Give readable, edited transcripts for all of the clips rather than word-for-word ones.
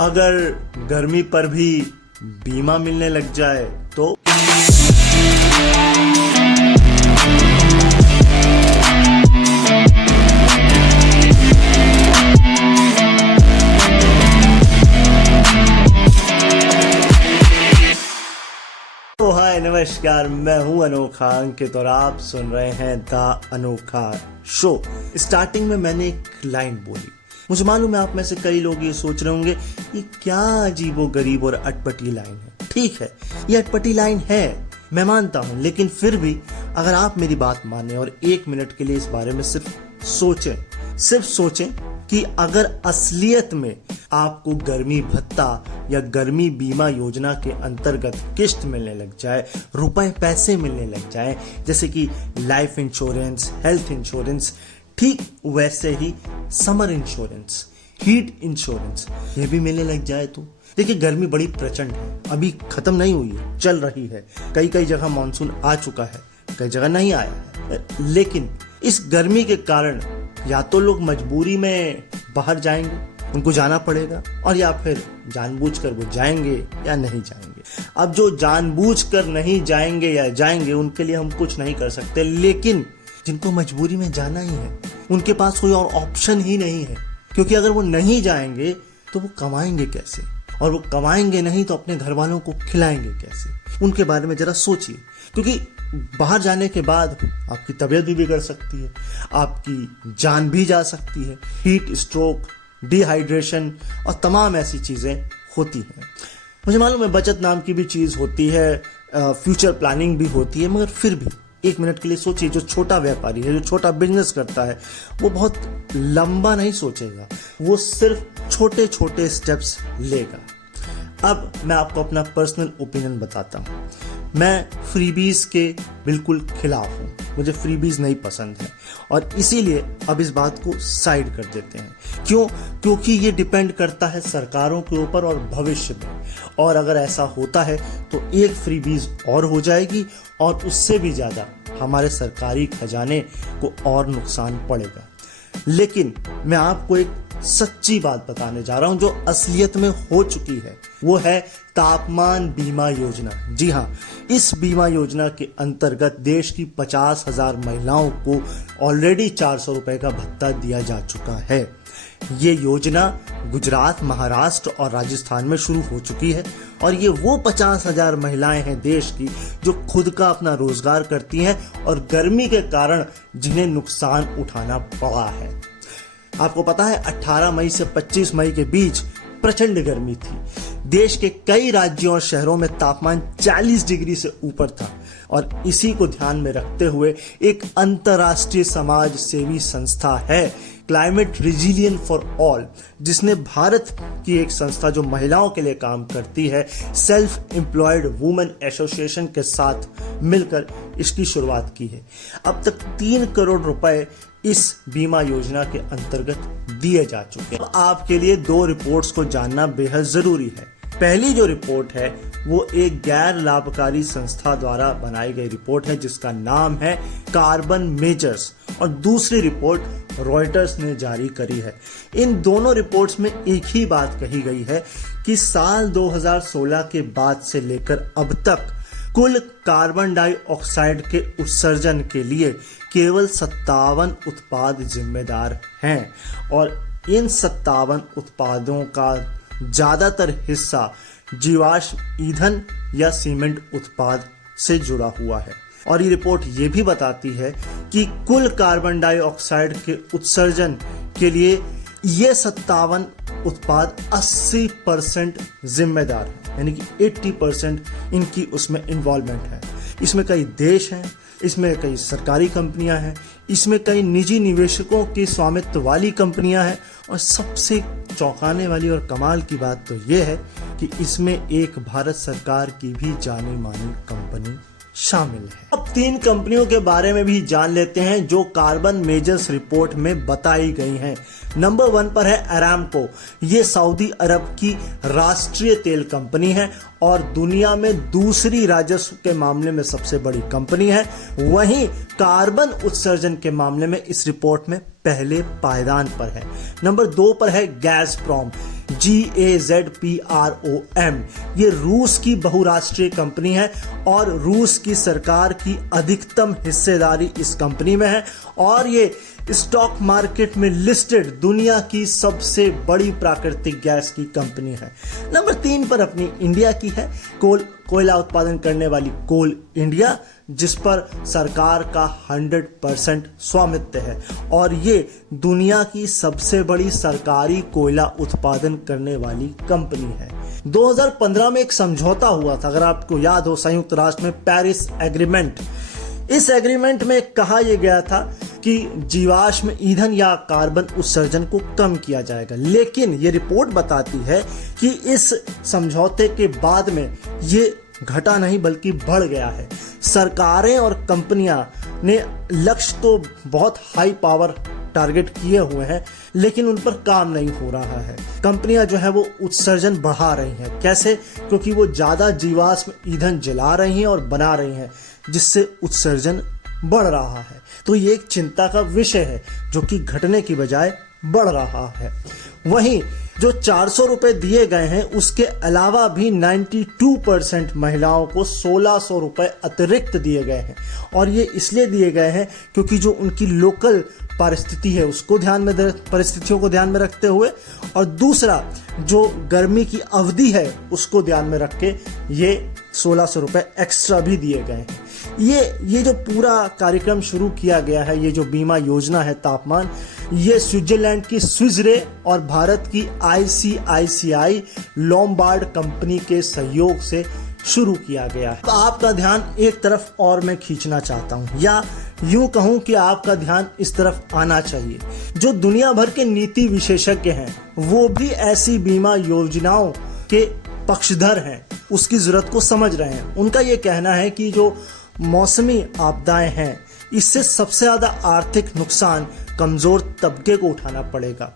अगर गर्मी पर भी बीमा मिलने लग जाए तो हाय नमस्कार, मैं हूं अनोखा अंकित और आप सुन रहे हैं द अनोखा शो। स्टार्टिंग में मैंने एक लाइन बोली। मुझे मालूम है आप में से कई लोग ये सोच रहे होंगे ये क्या अजीबो गरीब और अटपटी लाइन है। ठीक है, ये अटपटी लाइन है, मैं मानता हूं, लेकिन फिर भी अगर आप मेरी बात माने और एक मिनट के लिए इस बारे में सिर्फ सोचें कि अगर असलियत में आपको गर्मी भत्ता या गर्मी बीमा योजना के अंतर्गत किस्त मिलने लग जाए, रुपए पैसे मिलने लग जाए, जैसे कि लाइफ इंश्योरेंस, हेल्थ इंश्योरेंस, ठीक वैसे ही समर इंश्योरेंस, हीट इंश्योरेंस ये भी मिलने लग जाए तो देखिए, गर्मी बड़ी प्रचंड है, अभी खत्म नहीं हुई है, चल रही है। कई जगह मानसून आ चुका है, कई जगह नहीं आया है, लेकिन इस गर्मी के कारण या तो लोग मजबूरी में बाहर जाएंगे, उनको जाना पड़ेगा, और या फिर जानबूझकर वो जाएंगे या नहीं जाएंगे। अब जो जानबूझकर नहीं जाएंगे या जाएंगे उनके लिए हम कुछ नहीं कर सकते, लेकिन जिनको मजबूरी में जाना ही है उनके पास कोई और ऑप्शन ही नहीं है, क्योंकि अगर वो नहीं जाएंगे तो वो कमाएंगे कैसे, और वो कमाएंगे नहीं तो अपने घर वालों को खिलाएंगे कैसे। उनके बारे में जरा सोचिए, क्योंकि बाहर जाने के बाद आपकी तबीयत भी बिगड़ सकती है, आपकी जान भी जा सकती है, हीट स्ट्रोक, डिहाइड्रेशन और तमाम ऐसी चीजें होती हैं। मुझे मालूम है बचत नाम की भी चीज होती है, फ्यूचर प्लानिंग भी होती है, मगर फिर भी एक मिनट के लिए सोचिए, जो छोटा व्यापारी है, जो छोटा बिजनेस करता है, वो बहुत लंबा नहीं सोचेगा, वो सिर्फ छोटे छोटे स्टेप्स लेगा। अब मैं आपको अपना पर्सनल ओपिनियन बताता हूँ। मैं फ्रीबीज के बिल्कुल खिलाफ हूँ, मुझे फ्रीबीज नहीं पसंद है, और इसीलिए अब इस बात को साइड कर देते हैं। क्यों? क्योंकि ये डिपेंड करता है सरकारों के ऊपर और भविष्य में, और अगर ऐसा होता है तो एक फ्रीबीज और हो जाएगी और उससे भी ज़्यादा हमारे सरकारी खजाने को और नुकसान पड़ेगा। लेकिन मैं आपको एक सच्ची बात बताने जा रहा हूं जो असलियत में हो चुकी है, वो है तापमान बीमा योजना। जी हाँ, इस बीमा योजना के अंतर्गत देश की 50,000 महिलाओं को ऑलरेडी 400 रुपए का भत्ता दिया जा चुका है। ये योजना गुजरात, महाराष्ट्र और राजस्थान में शुरू हो चुकी है, और ये वो 50,000 महिलाएं हैं देश की जो खुद का अपना रोजगार करती हैं और गर्मी के कारण जिन्हें नुकसान उठाना पड़ा है। आपको पता है 18 मई से 25 मई के बीच प्रचंड गर्मी थी। देश के कई राज्यों और शहरों में तापमान 40 डिग्री से ऊपर था, और इसी को ध्यान में रखते हुए एक अंतर्राष्ट्रीय समाज सेवी संस्था है क्लाइमेट रिजिलियंट फॉर ऑल, जिसने भारत की एक संस्था जो महिलाओं के लिए काम करती है, सेल्फ एम्प्लॉयड वुमेन एसोसिएशन के साथ मिलकर इसकी शुरुआत की है। अब तक 3 करोड़ रुपए इस बीमा योजना के अंतर्गत दिए जा चुके हैं। आपके लिए 2 रिपोर्ट्स को जानना बेहद जरूरी है। पहली जो रिपोर्ट है वो एक गैर लाभकारी संस्था द्वारा बनाई गई रिपोर्ट है जिसका नाम है कार्बन मेजर्स, और दूसरी रिपोर्ट रॉयटर्स ने जारी करी है। इन दोनों रिपोर्ट्स में एक ही बात कही गई है कि साल 2016 के बाद से लेकर अब तक कुल कार्बन डाइऑक्साइड के उत्सर्जन के लिए केवल 57 उत्पाद जिम्मेदार हैं, और इन 57 उत्पादों का ज्यादातर हिस्सा जीवाश्म ईंधन या सीमेंट उत्पाद से जुड़ा हुआ है। और ये रिपोर्ट ये भी बताती है कि कुल कार्बन डाइऑक्साइड के उत्सर्जन के लिए ये 57 उत्पाद 80% जिम्मेदार है, यानी कि 80% इनकी उसमें इन्वॉल्वमेंट है। इसमें कई देश हैं, इसमें कई सरकारी कंपनियां हैं, इसमें कई निजी निवेशकों के स्वामित्व वाली कंपनियां हैं, और सबसे चौंकाने वाली और कमाल की बात तो यह है कि इसमें एक भारत सरकार की भी जानी मानी कंपनी शामिल है। अब 3 कंपनियों के बारे में भी जान लेते हैं जो कार्बन मेजर्स रिपोर्ट में बताई गई हैं। नंबर 1 पर है अरामको। ये सऊदी अरब की राष्ट्रीय तेल कंपनी है और दुनिया में दूसरी राजस्व के मामले में सबसे बड़ी कंपनी है। वहीं कार्बन उत्सर्जन के मामले में इस रिपोर्ट में पहले पायदान पर है। नंबर 2 पर है गैज़प्रोम, GAZPROM। ये रूस की बहुराष्ट्रीय कंपनी है और रूस की सरकार की अधिकतम हिस्सेदारी इस कंपनी में है और ये स्टॉक मार्केट में लिस्टेड दुनिया की सबसे बड़ी प्राकृतिक गैस की कंपनी है। नंबर 3 पर अपनी इंडिया की है, कोयला उत्पादन करने वाली कोल इंडिया, जिस पर सरकार का 100% स्वामित्व है और ये दुनिया की सबसे बड़ी सरकारी कोयला उत्पादन करने वाली कंपनी है। 2015 में एक समझौता हुआ था, अगर आपको याद हो, संयुक्त राष्ट्र में पेरिस एग्रीमेंट। इस एग्रीमेंट में कहा यह गया था कि जीवाश्म ईंधन या कार्बन उत्सर्जन को कम किया जाएगा, लेकिन ये रिपोर्ट बताती है कि इस समझौते के बाद में ये घटा नहीं बल्कि बढ़ गया है। सरकारें और कंपनियां ने लक्ष्य तो बहुत हाई पावर टारगेट किए हुए हैं, लेकिन उन पर काम नहीं हो रहा है। कंपनियां जो है वो उत्सर्जन बढ़ा रही हैं। कैसे? क्योंकि वो ज्यादा जीवाश्म ईंधन जला रही हैं और बना रही हैं, जिससे उत्सर्जन बढ़ रहा है। तो ये एक चिंता का विषय है जो कि घटने की बजाय बढ़ रहा है। वहीं जो 400 रुपए दिए गए हैं, उसके अलावा भी 92% महिलाओं को 1600 रुपए अतिरिक्त दिए गए हैं और ये इसलिए दिए गए हैं क्योंकि जो उनकी लोकल परिस्थिति है उसको परिस्थितियों को ध्यान में रखते हुए, और दूसरा जो गर्मी की अवधि है उसको ध्यान में रख के ये 1600 रुपए एक्स्ट्रा भी दिए गए हैं। ये जो पूरा कार्यक्रम शुरू किया गया है, ये जो बीमा योजना है तापमान, ये स्विट्जरलैंड की स्विसरे और भारत की ICICI लोम्बार्ड कंपनी के सहयोग से शुरू किया गया है। आपका ध्यान एक तरफ और मैं खींचना चाहता हूं, या यूं कहूं कि आपका ध्यान इस तरफ आना चाहिए। जो दुनिया भर के नीति विशेषज्ञ हैं वो भी ऐसी बीमा योजनाओं के पक्षधर हैं, उसकी जरूरत को समझ रहे हैं। उनका ये कहना है कि जो मौसमी आपदाएं हैं, इससे सबसे ज्यादा आर्थिक नुकसान कमजोर तबके को उठाना पड़ेगा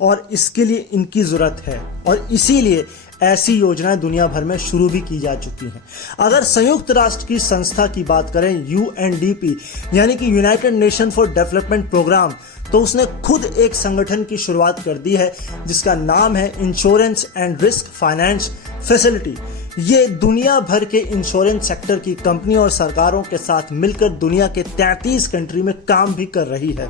और इसके लिए इनकी जरूरत है और इसीलिए ऐसी योजनाएं दुनिया भर में शुरू भी की जा चुकी हैं। अगर संयुक्त राष्ट्र की संस्था की बात करें, UNDP यानी कि united nation for development programme, तो उसने खुद एक संगठन की शुरुआत कर दी है जिसका नाम है insurance and risk finance facility. ये दुनिया भर के इंश्योरेंस सेक्टर की कंपनियों और सरकारों के साथ मिलकर दुनिया के 33 कंट्री में काम भी कर रही है।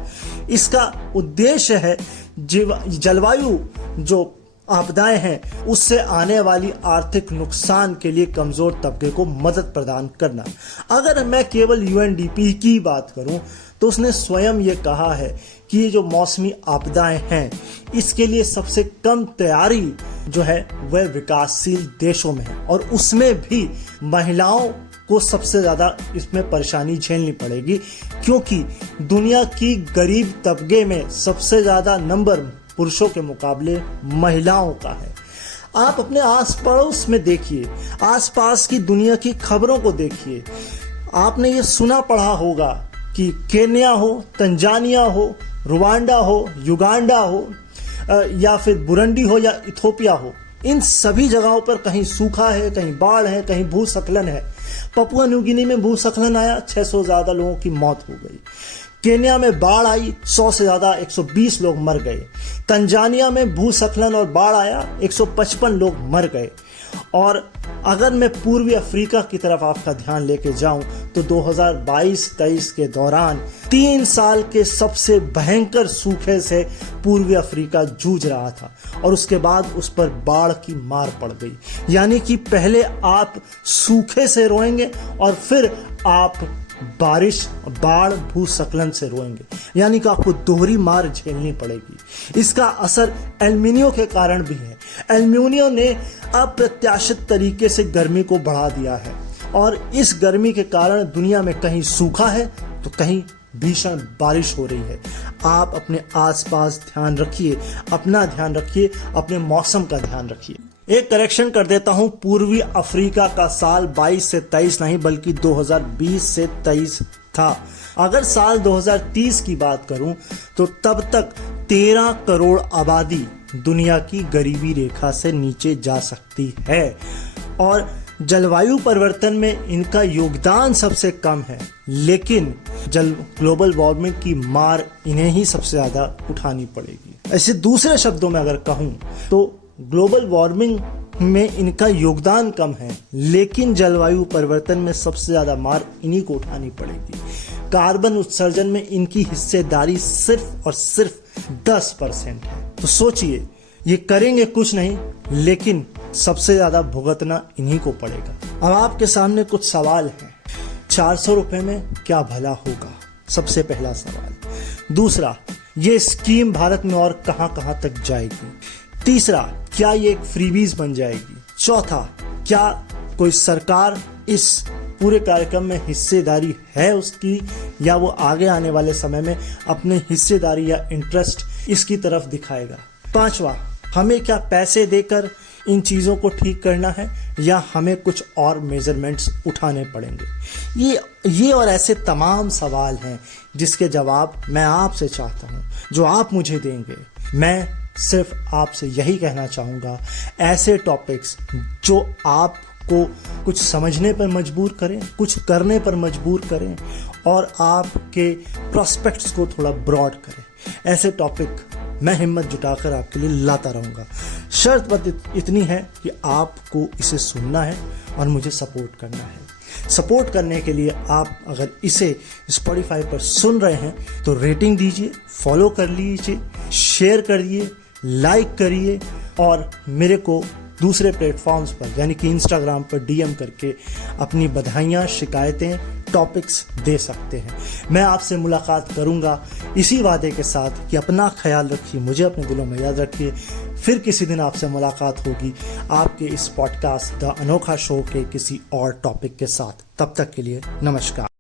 इसका उद्देश्य है जलवायु जो आपदाएं हैं उससे आने वाली आर्थिक नुकसान के लिए कमजोर तबके को मदद प्रदान करना। अगर मैं केवल UNDP की बात करूं तो उसने स्वयं ये कहा है कि ये जो मौसमी आपदाएं हैं इसके लिए सबसे कम तैयारी जो है वह विकासशील देशों में है और उसमें भी महिलाओं को सबसे ज्यादा इसमें परेशानी झेलनी पड़ेगी, क्योंकि दुनिया की गरीब तबके में सबसे ज्यादा नंबर पुरुषों के मुकाबले महिलाओं का है। आप अपने आस पड़ोस में देखिए, आसपास की दुनिया की खबरों को देखिए। आपने ये सुना पढ़ा होगा कि केन्या हो, तंजानिया हो, रुवांडा हो, युगांडा हो या फिर बुरुंडी हो या इथोपिया हो, इन सभी जगहों पर कहीं सूखा है, कहीं बाढ़ है, कहीं भूस्खलन है। पपुआ न्यू गिनी में भूस्खलन आया, 600 से ज्यादा लोगों की मौत हो गई। केन्या में बाढ़ आई, 100 से ज्यादा 120 लोग मर गए। तंजानिया में भूस्खलन और बाढ़ आया, 155 लोग मर गए। और अगर मैं पूर्वी अफ्रीका की तरफ आपका ध्यान लेके जाऊं तो 2022-23 के दौरान 3 साल के सबसे भयंकर सूखे से पूर्वी अफ्रीका जूझ रहा था और उसके बाद उस पर बाढ़ की मार पड़ गई। यानी कि पहले आप सूखे से रोएंगे और फिर आप बारिश, बाढ़, भूस्खलन से रोएंगे, यानी कि आपको दोहरी मार झेलनी पड़ेगी। इसका असर एल्निनो के कारण भी है। एल्निनो ने अप्रत्याशित तरीके से गर्मी को बढ़ा दिया है और इस गर्मी के कारण दुनिया में कहीं सूखा है तो कहीं भीषण बारिश हो रही है। आप अपने आसपास ध्यान रखिए, अपना ध्यान रखिए, अपने मौसम का ध्यान रखिए। एक करेक्शन कर देता हूं, पूर्वी अफ्रीका का साल 22 से 23 नहीं बल्कि 2020 से 23 था। अगर साल 2030 की बात करूं तो तब तक 13 करोड़ आबादी दुनिया की गरीबी रेखा से नीचे जा सकती है और जलवायु परिवर्तन में इनका योगदान सबसे कम है, लेकिन ग्लोबल वार्मिंग की मार इन्हें ही सबसे ज्यादा उठानी पड़ेगी। ऐसे दूसरे शब्दों में अगर कहूं तो ग्लोबल वार्मिंग में इनका योगदान कम है, लेकिन जलवायु परिवर्तन में सबसे ज्यादा मार इन्हीं को उठानी पड़ेगी। कार्बन उत्सर्जन में इनकी हिस्सेदारी सिर्फ और सिर्फ 10% है। तो सोचिए, ये करेंगे कुछ नहीं, लेकिन सबसे ज्यादा भुगतना इन्हीं को पड़ेगा। अब आपके सामने कुछ सवाल हैं। 400 रुपए में क्या भला होगा, सबसे पहला सवाल। दूसरा, ये स्कीम भारत में और कहां कहां तक जाएगी। तीसरा, क्या ये एक फ्रीबीज बन जाएगी। चौथा, क्या कोई सरकार इस पूरे कार्यक्रम में हिस्सेदारी है उसकी, या वो आगे आने वाले समय में अपनी हिस्सेदारी या इंटरेस्ट इसकी तरफ दिखाएगा। पांचवा, हमें क्या पैसे देकर इन चीज़ों को ठीक करना है, या हमें कुछ और मेजरमेंट्स उठाने पड़ेंगे। ये और ऐसे तमाम सवाल हैं जिसके जवाब मैं आपसे चाहता हूं, जो आप मुझे देंगे। मैं सिर्फ आपसे यही कहना चाहूँगा, ऐसे टॉपिक्स जो आपको कुछ समझने पर मजबूर करें, कुछ करने पर मजबूर करें और आपके प्रॉस्पेक्ट्स को थोड़ा ब्रॉड करें, ऐसे टॉपिक मैं हिम्मत जुटाकर आपके लिए लाता रहूँगा। शर्त बस इतनी है कि आपको इसे सुनना है और मुझे सपोर्ट करना है। सपोर्ट करने के लिए आप अगर इसे स्पॉटिफाई पर सुन रहे हैं तो रेटिंग दीजिए, फॉलो कर लीजिए, शेयर करिए, लाइक करिए और मेरे को दूसरे प्लेटफॉर्म्स पर यानी कि इंस्टाग्राम पर डीएम करके अपनी बधाइयाँ, शिकायतें, टॉपिक्स दे सकते हैं। मैं आपसे मुलाकात करूंगा इसी वादे के साथ कि अपना ख्याल रखिए, मुझे अपने दिलों में याद रखिए। फिर किसी दिन आपसे मुलाकात होगी आपके इस पॉडकास्ट द अनोखा शो के किसी और टॉपिक के साथ। तब तक के लिए नमस्कार।